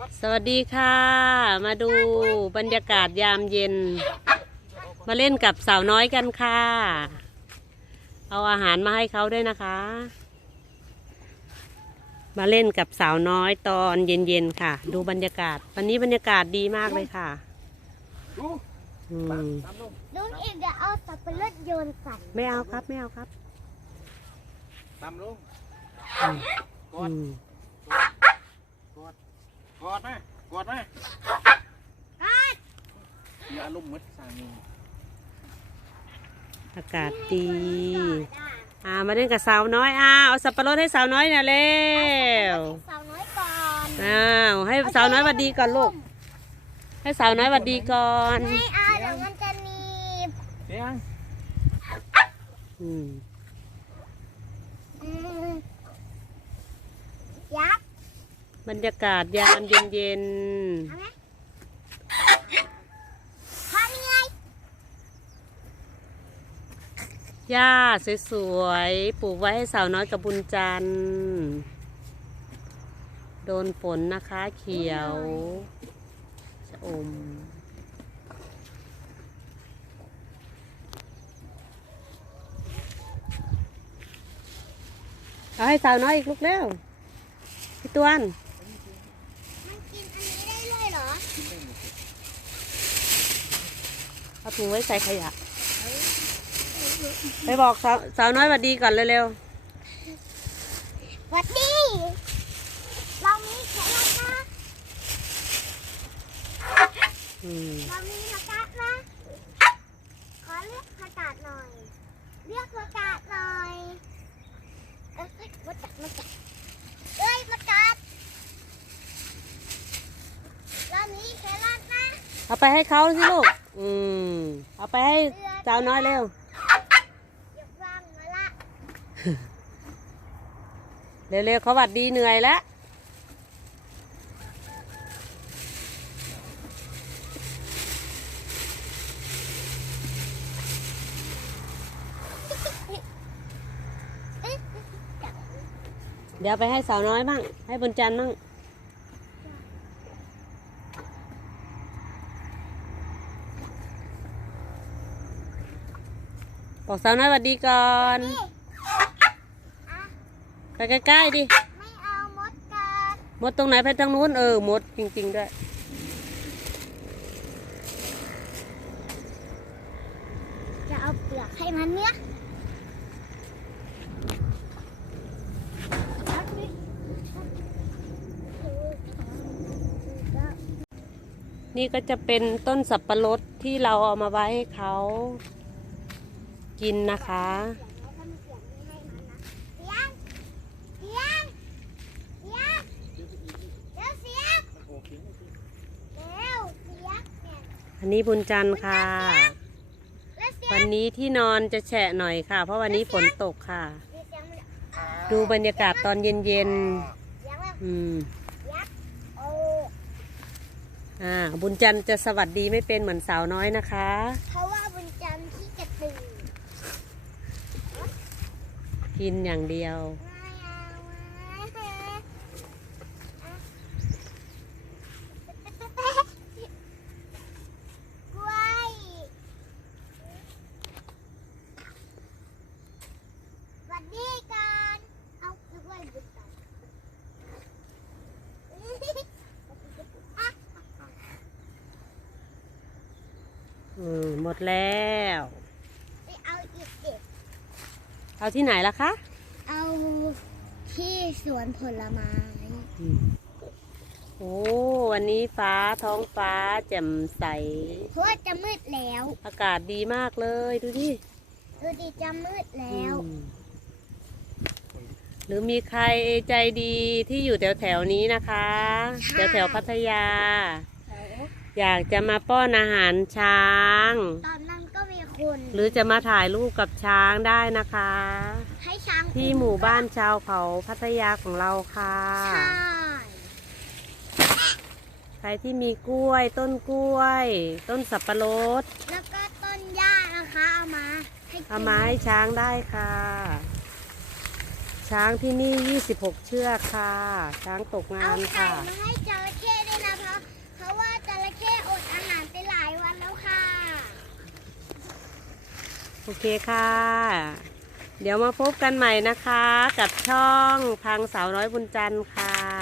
สวัสดีค่ะ มาดูบรรยากาศยามเย็น มาเล่นกับสาวน้อยกันค่ะ เอาอาหารมาให้เขาด้วยนะคะ มาเล่นกับสาวน้อยตอนเย็นๆค่ะ ดูบรรยากาศ วันนี้บรรยากาศดีมากเลยค่ะดูอืตามมตามลงลุงเอกเดี๋ยวเอาสับปะรดโยนใส่ไม่เอาครับ ไม่เอาครับตามลงกอืดมกด กดไหมกดไหมอย่าลมณ์มัดสามีอากาศดี อ่า มาเล่นกับสาวน้อยอ้าวเอาสับปะรดให้สาวน้อยหน่อยเร็วสาวน้อยก่อนอ้าวให้สาวน้อยหวัดดีก่อนลูก ให้สาวน้อยหวัดดีก่อน ไม่เอาเดี๋ยวมันจะหนีบเสียงอืมอืมยักษ์ บรรยากาศยามเย็นเอาไหมพอนี่ไงๆหญ้าสวยๆปลูกไว้ให้สาวน้อยกับบุญจันทร์โดนฝนนะคะเขียวชะอม เอาให้สาวน้อยอีกลูกเร็วพี่ตวอันกินอันนี้ได้เลยเหรอ เอาถุงไว้ใส่ขยะ ไปบอกสาวสาวน้อยหวัดดีก่อนเร็วหวัดดี เรามีแครอทนะๆอืมเรามีผักกาดนะขอเลือกผักกาดหน่อย เลือกผักกาดหน่อยเอ้ยมาจัดมาจัดเอ้ยผักกาดเรามีแครอทนะ เอาไปให้เขาสิลูก อืม เอาไปให้สาวน้อยเร็ว อย่าฟังมาละเร็วๆเขาหวัดดีเหนื่อยแล้วเอ๊ะจับเดี๋ยวไปให้สาวน้อยมั่งให้บุญจันทร์มั่ง บอกสาวน้อยหวัดดีก่อนนี่อะไปใกล้ๆดิ ไม่เอามดกัดมดตรงไหนไปทางนู้นเออมดจริงๆด้วย จะเอาเปลือกให้มันเนี่ยนี่ก็จะเป็นต้นสับปะรดที่เราเอามาไว้ให้เขา กินนะคะอันนี้บุญจันทร์ค่ะ วันนี้ที่นอนจะแฉะหน่อยค่ะ เพราะวันนี้ฝนตกค่ะ ดูบรรยากาศตอนเย็นๆอืมอ้อ่าบุญจันทร์จะสวัสดีไม่เป็นเหมือนสาวน้อยนะคะเพราะว่าบุญจันทร์ที่จะตื่น กินอย่างเดียวไม่เอาไม่เอากล้วยสวัสดีกันเอานึกว่าบุญจันทร์อะอืมหมดแล้ว ไปเอาอีกเด็ก เอาที่ไหนล่ะคะเอาที่สวนผลไม้อืมโอ้วันนี้ฟ้าท้องฟ้าแจ่มใส เพราะว่าจะมืดแล้ว อากาศดีมากเลยดูดิดูดิจะมืดแล้ว อืมหรือมีใครใจดีที่อยู่แถวแถวๆนี้นะคะ แถวแถวๆพัทยา อยากจะมาป้อนอาหารช้าง ตอนนั้นก็มี คนหรือจะมาถ่ายรูปกับช้างได้นะคะ ให้ช้างที่หมู่บ้านชาวเขาพัทยาของเราค่ะ ใช่ ใครที่มีกล้วย ต้นกล้วย ต้นสับปะรด แล้วก็ต้นหญ้านะคะ เอามาให้กินเอามาให้ช้างได้ค่ะ ช้างที่นี่ 26 เชือกค่ะ ช้างตกงาเอานไข่ค่ะ มาให้จระเข้เลยนะเพราะเพราะว่าจระเข้อดอาหารไปหลายวันแล้วค่ะ โอเคค่ะ เดี๋ยวมาพบกันใหม่นะคะ กับช่องพังสาวน้อยบุญจันทร์ค่ะ